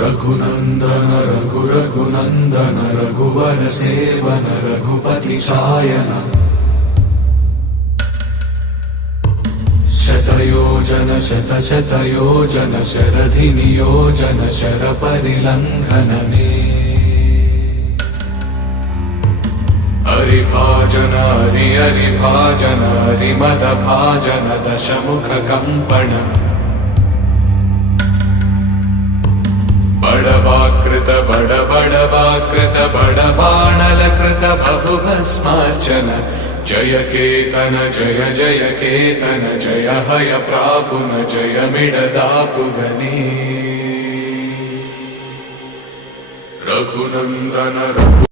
रघुनंदन रघुनंदन रघुवर seven Raghupati चायन शतयोजन शतयोजन शरधि नियोजन sir परिलंघन में हरिभाजन हरिभाजन हरिमद भाजन दशमुख कंपन बड़बाकृत बड़बाणलकृत बहुभस्मार्चन जय केतन जय जय केतन जय हय प्रापुन जय मिडदापुगने रघुनंदन रघु